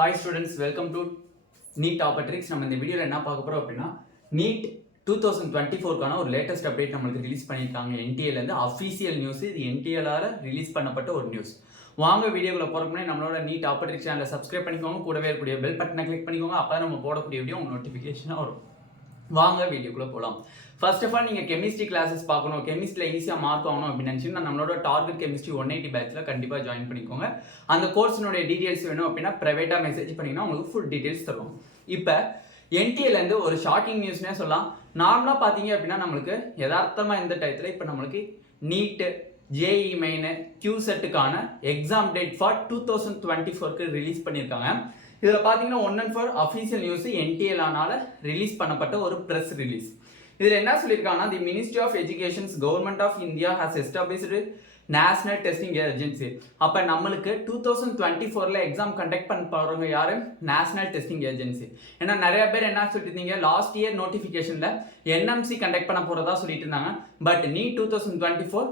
Hi students, welcome to Neet Topics. நம்ம இந்த வீடியோல என்ன பார்க்க போறோம் அப்படினா Neet 2024 கான ஒரு லேட்டஸ்ட் அப்டேட் நமக்கு ரிலீஸ் பண்ணிருக்காங்க NTA ல இருந்து அபிஷியல் நியூஸ். இது NTA லால ரிலீஸ் பண்ணப்பட்ட ஒரு நியூஸ். வாங்க வீடியோக்குள்ள போறதுக்கு முன்னாடி நம்மளோட Neet Topics சேனலை சப்ஸ்கிரைப் பண்ணிக்கோங்க, கூடவே இருக்கக்கூடிய பெல் பட்டனை கிளிக் பண்ணிக்கோங்க. அப்பதான் நம்ம போடக்கூடிய வீடியோ உங்களுக்கு நோட்டிஃபிகேஷனா வரும். வாங்க வீடியோக்குள்ள போலாம். ஃபர்ஸ்ட் ஆஃப் ஆல் நீங்க கெமிஸ்ட்ரி கிளாसेस பார்க்கணும், கெமிஸ்ட்ரியில ஈஸியா மார்க் வாங்கணும் அப்படின்னு நினைச்சீங்கன்னா நம்மளோட டார்கெட் கெமிஸ்ட்ரி 180 பேட்ச்ல கண்டிப்பா ஜாயின் பண்ணிக்கோங்க. அந்த கோர்ஸ்னுடைய டீடைல்ஸ் வேணும் அப்படின்னா பிரைவேட்டா மெசேஜ் பண்ணீங்கன்னா உங்களுக்கு ஃபுல் டீடைல்ஸ் தருவோம். இப்போ NTA ல இருந்து ஒரு ஷாக்கிங் நியூஸ்னே சொல்லலாம். நார்மலா பாத்தீங்க அப்படின்னா நம்மளுக்கு யதார்த்தமா இந்த டயத்துல இப்போ நம்மளுக்கு நீட் JEE மெயின் cucetக்கான எக்ஸாம் டேட் ஃபார் 2024க்கு ரிலீஸ் பண்ணியிருக்காங்க. இதில் பார்த்தீங்கன்னா one and for official news NTA லானால ரிலீஸ் பண்ணப்பட்ட ஒரு ப்ரெஸ் ரிலீஸ். இதில் என்ன சொல்லியிருக்காங்கன்னா the ministry of educations government of India has established national testing agency. அப்போ நம்மளுக்கு 2024ல் எக்ஸாம் கண்டக்ட் பண்ண போகிறவங்க யாரு? National testing agency. ஏன்னா நிறைய பேர் என்ன சொல்லிட்டு இருந்தீங்க, லாஸ்ட் இயர் நோட்டிஃபிகேஷனில் NMC கண்டக்ட் பண்ண போகிறதா சொல்லிட்டு இருந்தாங்க. பட் நீட் 2024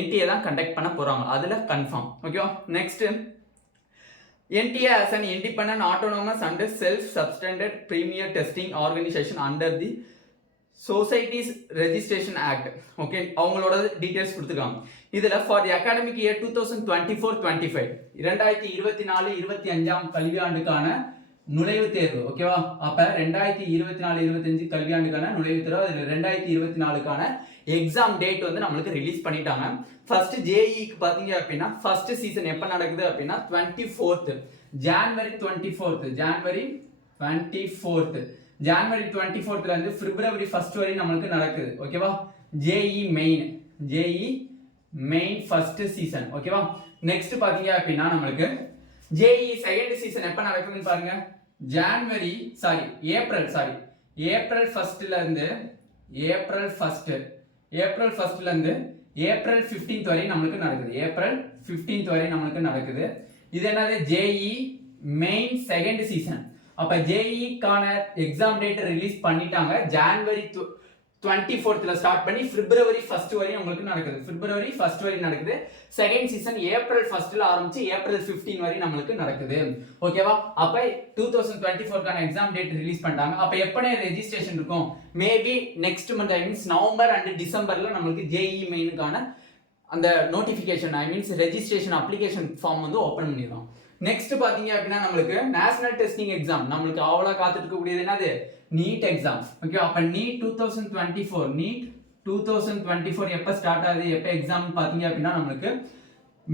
NTA தான் கண்டக்ட் பண்ண போகிறாங்க, அதில் கன்ஃபார்ம். ஓகேவா? Next NTA as an independent, autonomous and self-substantive premier testing organization under the Societies Registration Act. Okay, அவங்களோட டீடைல்ஸ் கொடுத்துருக்காங்க. இதில் ஃபார் தி அகாடமிக் இயர் 2024-25 2024-25 கல்வியாண்டுக்கான நுழைவுத் தேர்வு. ஓகேவா? அப்போ 2024-25 கல்வியாண்டுக்கான நுழைவுத் தேர்வு, அதில் 2024க்கான எக்ஸாம் டேட் வந்து நம்மளுக்கு ரிலீஸ் பண்ணிட்டாங்க. ஃபர்ஸ்ட் JEEக்கு பார்த்தீங்க அப்படின்னா ஃபர்ஸ்ட் சீசன் எப்போ நடக்குது அப்படின்னா 24th January 24th January 24th இருந்து பிப்ரவரி 1 வரை நம்மளுக்கு நடக்குது. ஓகேவா? JEE main first season. ஓகேவா? நெக்ஸ்ட் பார்த்தீங்க அப்படின்னா நம்மளுக்கு JEE செகண்ட் சீசன் எப்போ நடக்குதுன்னு பாருங்க. ஏப்ரல் 1ல இருந்து ஏப்ரல் 15th வரை நம்மளுக்கு நடக்குது. ஏப்ரல் 15th வரை நம்மளுக்கு நடக்குது. இது என்னது? JEE main second season. அப்ப JEEக்கான எக்ஸாம் டேட் ரிலீஸ் பண்ணிட்டாங்க. ஜான்வரி 24th ஸ்டார்ட் பண்ணி பிப்ரவரி 1 வரை உங்களுக்கு நடக்குது. பிப்ரவரி 1 வரை நடக்குது. செகண்ட் சீசன் ஏப்ரல் 1ல ஆரம்பிச்சு ஏப்ரல் 15 வரை நம்மளுக்கு நடக்குது. ஓகேவா? அப்ப 2024க்கான எக்ஸாம் டேட் ரிலீஸ் பண்ணிட்டாங்க. அப்ப எப்பனே ரெஜிஸ்ட்ரேஷன் இருக்கும்? Maybe next month, I means November and டிசம்பர்ல நம்மளுக்கு JEE மெயினுக்கான அந்த notification, I means registration application form வந்து ஓபன் பண்ணிடுறோம். நெக்ஸ்ட் பாத்தீங்க அப்படின்னா நம்மளுக்கு நேஷனல் டெஸ்டிங் எக்ஸாம் நம்மளுக்கு அவ்வளவு காத்துட்டு இருக்கக்கூடியது என்னது? NEET exam. ஓகே, அப்ப நீட் 2024 எப்ப ஸ்டார்ட் ஆகுது, எப்ப எக்ஸாம் பாத்தீங்க அப்படின்னா நம்மளுக்கு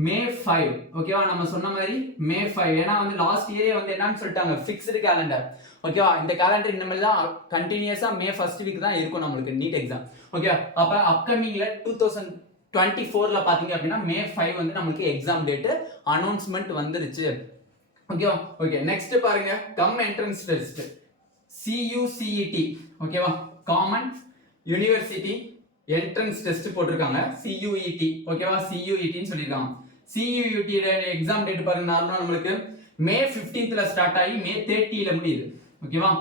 May 5. ஓகேவா? நம்ம சொன்ன மாதிரி May 5. ஏன்னா வந்து லாஸ்ட் இயரே வந்து என்னன்னு சொல்லிட்டாங்க, ஃபிக்ஸ்டு கேலண்டர். ஓகேவா? இந்த கேலண்டர் இனிமேல் தான் கண்டினியூஸா May 1st வீக் தான் இருக்கும் நம்மளுக்கு நீட் எக்ஸாம். ஓகே, அப்ப அப்கமிங்ல 2024ல பாத்தீங்க அப்படின்னா May 5 வந்து நம்மளுக்கு எக்ஸாம் டேட் அனௌன்ஸ்மெண்ட் வந்துருச்சு. ஓகேவா? ஓகே, நெக்ஸ்ட் பாருங்க கம் என்ட்ரன்ஸ் டெஸ்ட் CUCET. ஓகேவா? காமன் யூனிவர்சிட்டி என்ட்ரன்ஸ் டெஸ்ட் போட்டிருக்காங்க CUET. ஓகேவா? CUET ன்னு சொல்லிருக்காங்க. CUET எக்ஸாம் டேட் பாருங்க, நார்மலா நம்மளுக்கு May 15th ஸ்டார்ட் ஆகி May 30ல முடியுது. ஓகேவா?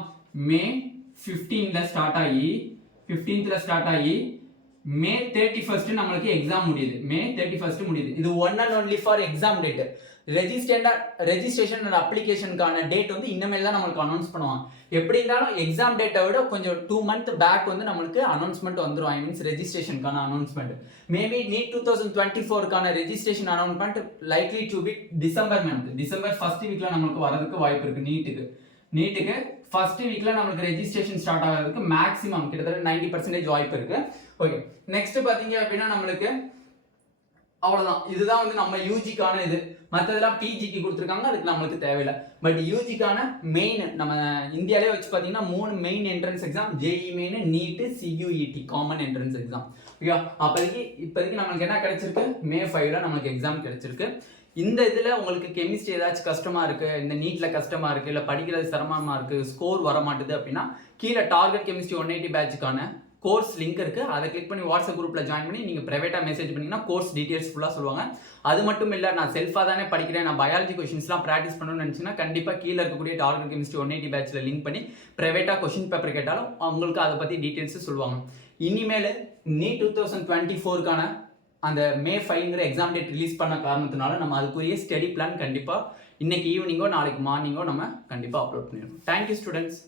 May 15th ஸ்டார்ட் ஆகி May 31st நம்மளுக்கு எக்ஸாம் முடியுது. May 31st முடியுது. இது one and only for exam date. Registration and அப்ளிகேஷனுக்கான டேட் வந்து இனிமேல் தான் நம்மளுக்கு அனௌன்ஸ் பண்ணுவாங்க. எப்படி இருந்தாலும் எக்ஸாம் டேட்டை விட கொஞ்சம் 2 months பேக் வந்து நம்மளுக்கு அனௌன்ஸ்மெண்ட் வந்துடும். ஐ மீன்ஸ் ரெஜிஸ்ட்ரேஷனுக்கான அனௌன்ஸ்மெண்ட். மேபி நீட் 2024க்கான registration announcement likely to be December 1st வீக்ல நம்மளுக்கு வரதுக்கு வாய்ப்பு இருக்கு. நீட்டுக்கு ஃபர்ஸ்ட் வீக்ல நம்மளுக்கு ரெஜிஸ்ட்ரேஷன் ஸ்டார்ட் ஆகிறதுக்கு மேக்ஸிமம் கிட்டத்தட்ட 90% வாய்ப்பு இருக்கு. ஓகே, நெக்ஸ்ட் பாத்தீங்க அப்படின்னா நம்மளுக்கு அவ்வளவுதான். இதுதான் வந்து நம்ம யூஜிக்கான இது. மற்றதெல்லாம் பிஜிக்கு கொடுத்துருக்காங்க, அதுக்கு நம்மளுக்கு தேவையில்லை. பட் யூஜிக்கான மெயின் நம்ம இந்தியாவிலே வச்சு பார்த்தீங்கன்னா 3 main entrance exam, JEE main, NEET, CUET common entrance exam. Okay, இப்போதைக்கு நம்மளுக்கு என்ன கிடைச்சிருக்கு? May 5ல நம்மளுக்கு எக்ஸாம் கிடைச்சிருக்கு. இந்த இதில் உங்களுக்கு கெமிஸ்ட்ரி ஏதாச்சும் கஷ்டமா இருக்கு, இந்த நீட்ல கஷ்டமா இருக்கு, இல்லை படிக்கிறது சிரமமா இருக்கு, ஸ்கோர் வர மாட்டுது அப்படின்னா கீழே டார்கெட் கெமிஸ்ட்ரி 180 பேட்சுக்கான கோர்ஸ் லிங்க் இருக்கு. அதை கிளிக் பண்ணி வாட்ஸ்அப் குரூப்ல ஜாயின் பண்ணி நீங்க பிரைவேட்டா மெசேஜ் பண்ணீங்கன்னா கோர்ஸ் டீடைல்ஸ் ஃபுல்லா சொல்லுவாங்க. அது மட்டும் இல்ல, நான் செல்ஃபா தானே படிக்கிறேன், நான் பயாலஜி क्वेश्चंसலாம் பிராக்டிஸ் பண்ணணும்னு நினைச்சீங்கன்னா கண்டிப்பா கீழ இருக்கக்கூடிய டார்கெட் கெமிஸ்ட்ரி 180 பேட்ச்ல லிங்க் பண்ணி பிரைவேட்டா क्वेश्चन பேப்பர் கேட்டாலும் உங்களுக்கு அதை பத்தி டீடைல்ஸ் சொல்லுவாங்க. இனிமேல் நீட் 2024க்கான அந்த மே 5ங்கிற எக்ஸாம் டேட் ரிலீஸ் பண்ண காரணத்தினால நம்ம அதுக்குரிய ஸ்டடி பிளான் கண்டிப்பாக இன்னைக்கு ஈவினிங்கோ நாளைக்கு மார்னிங்கோ நம்ம கண்டிப்பாக அப்லோட் பண்ணிடுவோம். Thank you students.